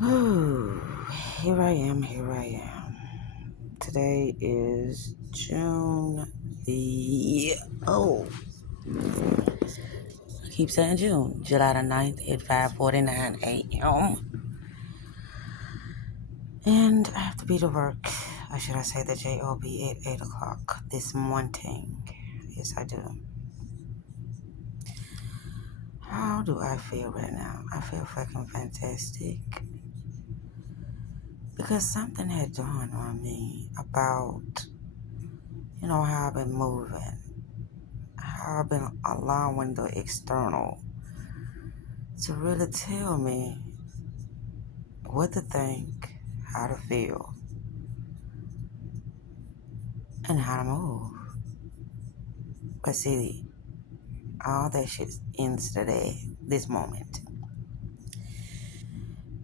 Ooh, here I am. Today is June the I keep saying June, July the 9th at 5:49 a.m. And I have to be to work, or should I say the job at 8 o'clock this morning. Yes, I do. How do I feel right now? I feel fucking fantastic because something had dawned on me about, how I've been moving, how I've been allowing the external to really tell me what to think, how to feel, and how to move. But see, all that shit ends today, this moment.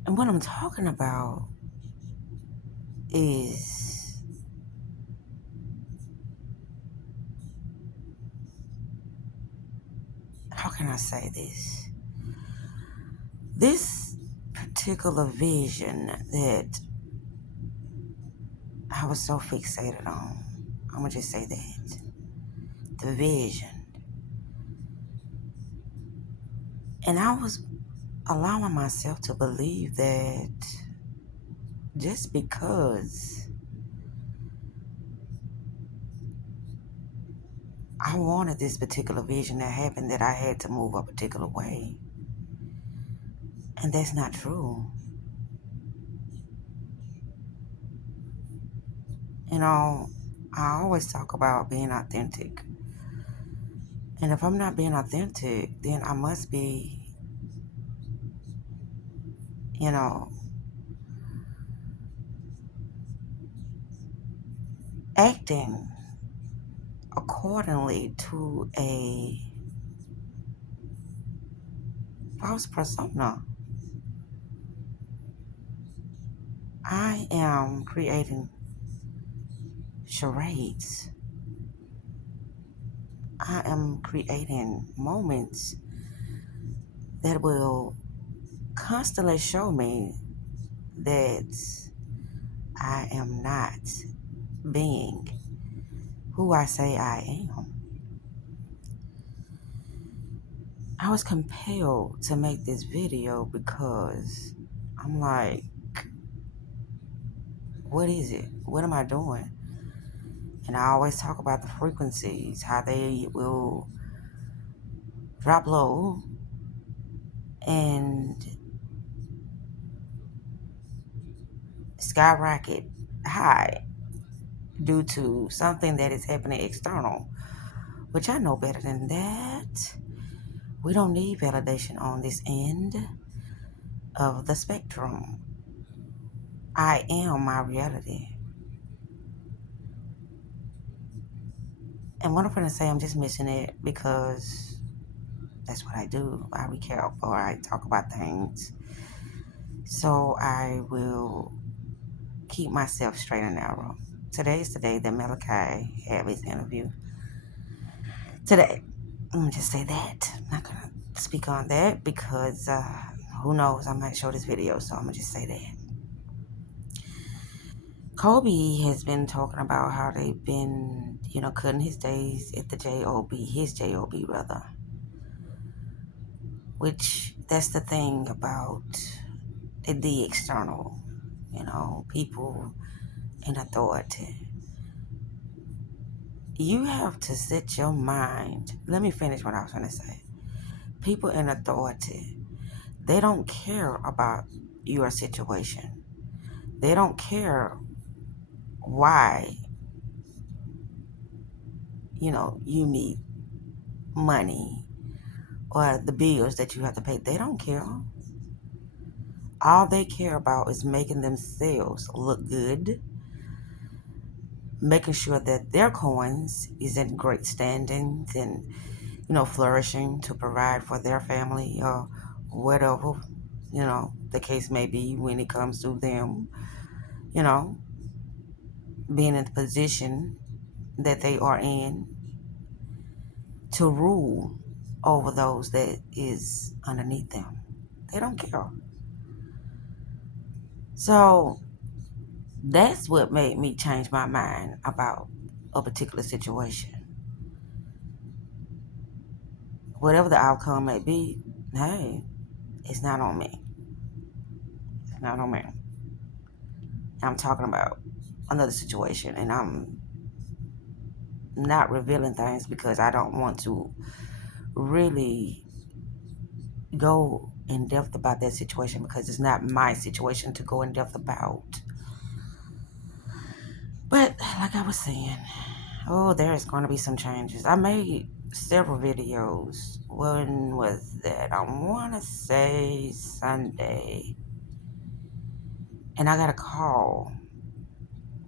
And what I'm talking about is how can I say this? This particular vision that I was so fixated on, I'm gonna just say that. The vision. And I was allowing myself to believe that just because I wanted this particular vision to happen, that I had to move a particular way. And that's not true. I always talk about being authentic. And if I'm not being authentic, then I must be, you know, acting accordingly to a false persona. I am creating charades. I am creating moments that will constantly show me that I am not being who I say I am. I was compelled to make this video because I'm like, what is it? What am I doing? And I always talk about the frequencies, how they will drop low and skyrocket high due to something that is happening external, which I know better than that. We don't need validation on this end of the spectrum. I am my reality. And what I'm going to say, I'm just missing it because that's what I do. I recap or I talk about things. So I will keep myself straight and narrow. Today is the day that Malachi had his interview. Today. I'm going to just say that. I'm not going to speak on that because who knows? I might show this video, so I'm going to just say that. Kobe has been talking about how they've been, cutting his days at the his job rather. Which, that's the thing about the external, people in authority. You have to set your mind. Let me finish what I was going to say. People in authority, they don't care about your situation. They don't care why, you need money or the bills that you have to pay. They don't care. All they care about is making themselves look good, making sure that their coins is in great standings and, flourishing to provide for their family or whatever, the case may be when it comes to them, you know, being in the position that they are in to rule over those that is underneath them. They don't care. So that's what made me change my mind about a particular situation. Whatever the outcome may be, hey, it's not on me. It's not on me. I'm talking about another situation, and I'm not revealing things because I don't want to really go in depth about that situation because it's not my situation to go in depth about. But like I was saying, oh, there is going to be some changes. I made several videos. When was that? I want to say Sunday. And I got a call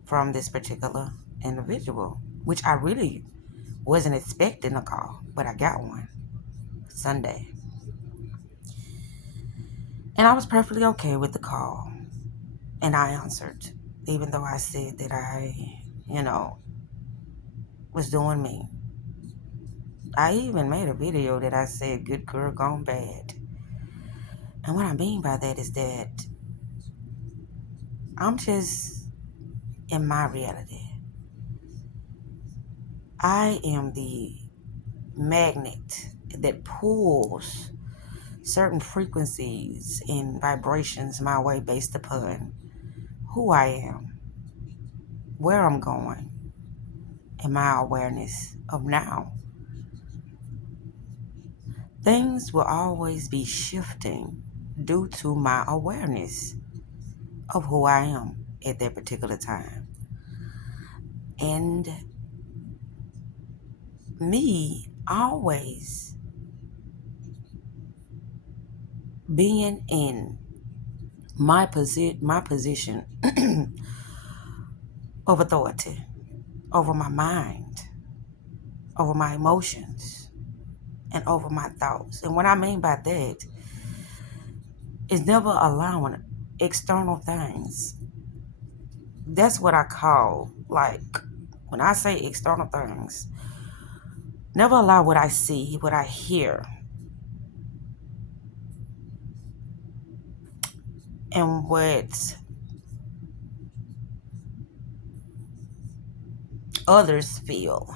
from this particular individual, which I really wasn't expecting a call, but I got one Sunday. And I was perfectly okay with the call. And I answered, even though I said that I, you know, was doing me. I even made a video that I said, good girl gone bad. And what I mean by that is that I'm just in my reality. I am the magnet that pulls certain frequencies and vibrations my way based upon who I am, where I'm going, and my awareness of now. Things will always be shifting due to my awareness of who I am at that particular time. And me always being in my position of authority over my mind, over my emotions, and over my thoughts. And what I mean by that is never allowing external things. That's what I call, like, when I say external things, never allow what I see, what I hear, and what others feel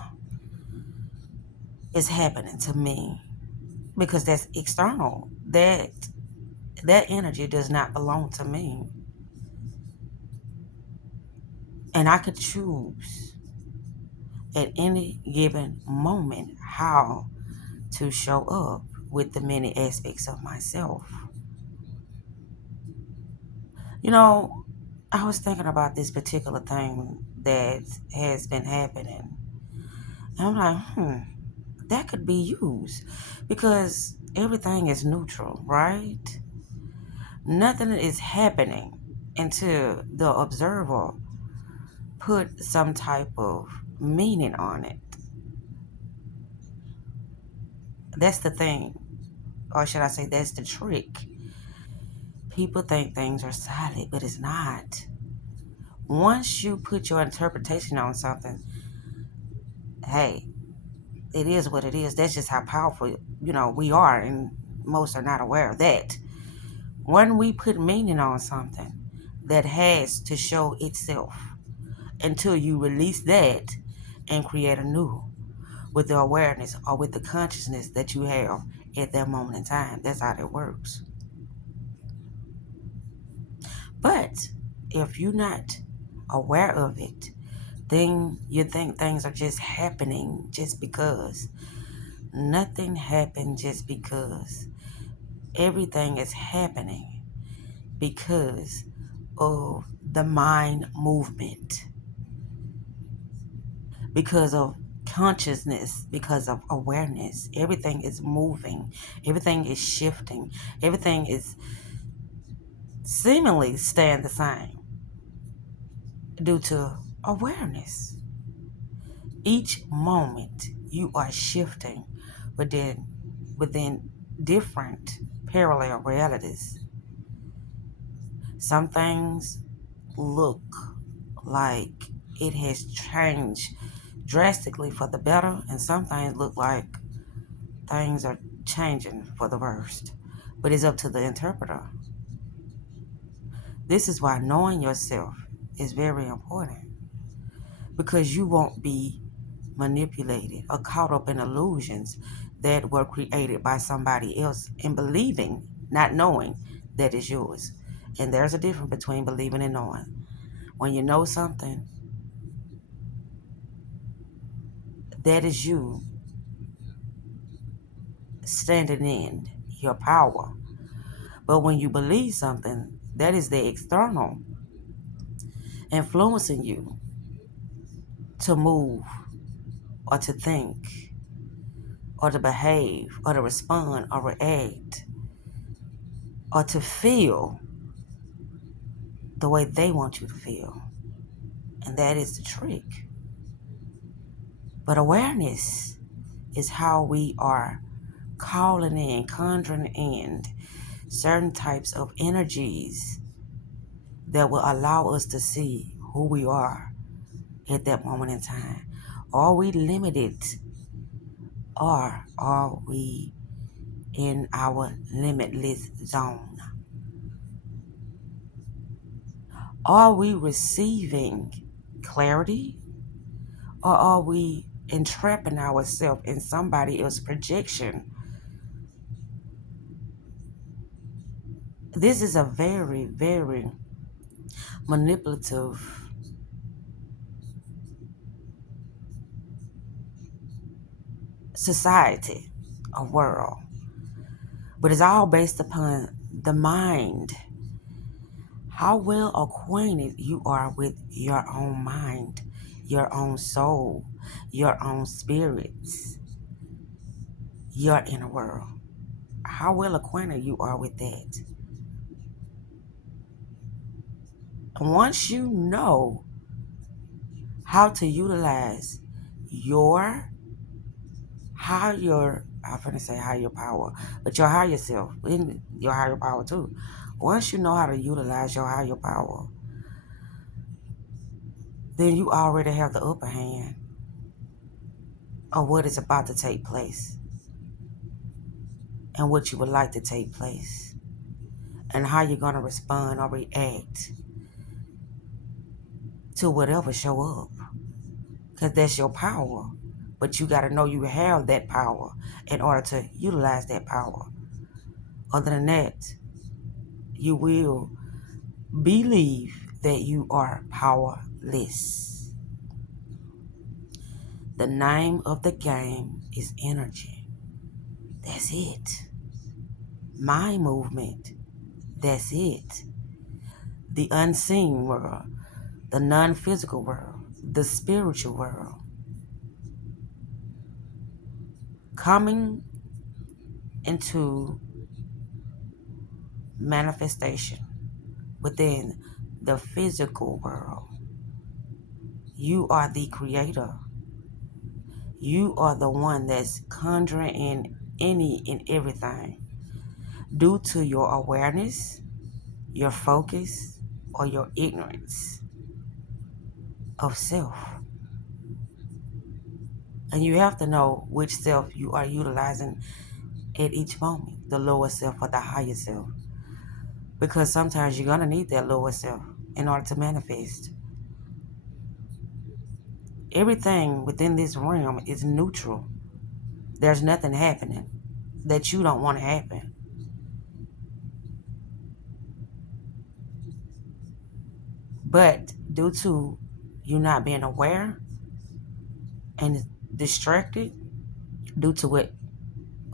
is happening to me because that's external. That energy does not belong to me. And I could choose at any given moment how to show up with the many aspects of myself. You know, I was thinking about this particular thing that has been happening. And I'm like, that could be used because everything is neutral, right? Nothing is happening until the observer put some type of meaning on it. That's the thing, or should I say, that's the trick. People think things are solid, but it's not. Once you put your interpretation on something, hey, it is what it is. That's just how powerful, we are, and most are not aware of that. When we put meaning on something, that has to show itself until you release that and create a new with the awareness or with the consciousness that you have at that moment in time. That's how it works. But if you're not aware of it, then you think things are just happening just because. Nothing happened just because. Everything is happening because of the mind movement, because of consciousness, because of awareness. Everything is moving, everything is shifting, everything is seemingly staying the same due to awareness. Each moment you are shifting within different parallel realities. Some things look like it has changed drastically for the better, and some things look like things are changing for the worst. But it's up to the interpreter. This is why knowing yourself is very important, because you won't be manipulated or caught up in illusions that were created by somebody else and believing, not knowing, that is yours. And there's a difference between believing and knowing. When you know something, that is you standing in your power. But when you believe something, that is the external influencing you to move or to think or to behave or to respond or react or to feel the way they want you to feel. And that is the trick. But awareness is how we are calling in, conjuring in certain types of energies that will allow us to see who we are at that moment in time. Are we limited, or are we in our limitless zone? Are we receiving clarity, or are we entrapping ourselves in somebody else's projection? This is a very, very manipulative society, a world, but it's all based upon the mind. How well acquainted you are with your own mind, your own soul, your own spirits, your inner world. How well acquainted you are with that. And once you know how to utilize your higher, I'm going to say higher power, but your higher self, in your higher power too. Once you know how to utilize your higher power, then you already have the upper hand of what is about to take place and what you would like to take place and how you're going to respond or react to whatever show up, because that's your power. But you got to know you have that power in order to utilize that power. Other than that, you will believe that you are powerless. The name of the game is energy. That's it. Mind movement. That's it. The unseen world, the non-physical world, the spiritual world. Coming into manifestation within the physical world. You are the creator. You are the one that's conjuring in any and everything due to your awareness, your focus, or your ignorance of self. And you have to know which self you are utilizing at each moment, the lower self or the higher self. Because sometimes you're going to need that lower self in order to manifest. Everything within this realm is neutral. There's nothing happening that you don't want to happen. But due to you not being aware and distracted due to what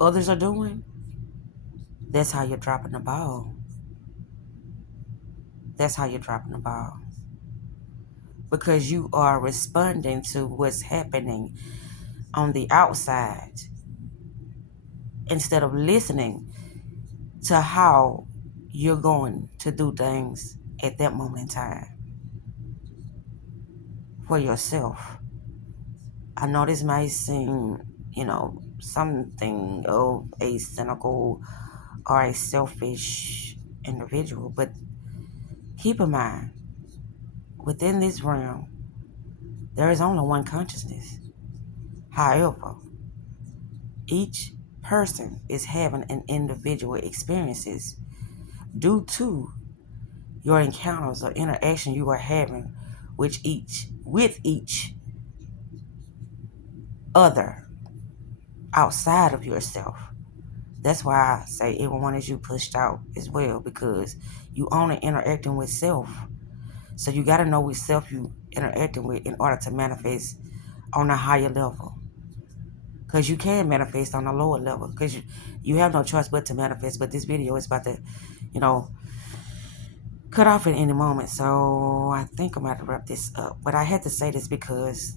others are doing, that's how you're dropping the ball. That's how you're dropping the ball. Because you are responding to what's happening on the outside instead of listening to how you're going to do things at that moment in time for yourself. I know this might seem, something of a cynical or a selfish individual, but keep in mind, within this realm, there is only one consciousness. However, each person is having an individual experiences due to your encounters or interaction you are having with each other outside of yourself. That's why I say everyone is you pushed out as well, because you only interacting with self. So you got to know which self you interacting with in order to manifest on a higher level. Because you can manifest on a lower level, because you have no choice but to manifest. But this video is about to, you know, cut off at any moment. So I think I'm about to wrap this up. But I had to say this because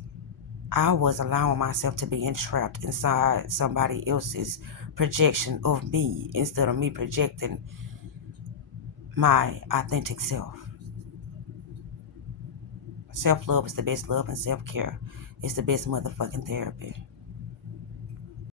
I was allowing myself to be entrapped inside somebody else's projection of me instead of me projecting my authentic self. Self-love is the best love, and self-care is the best motherfucking therapy.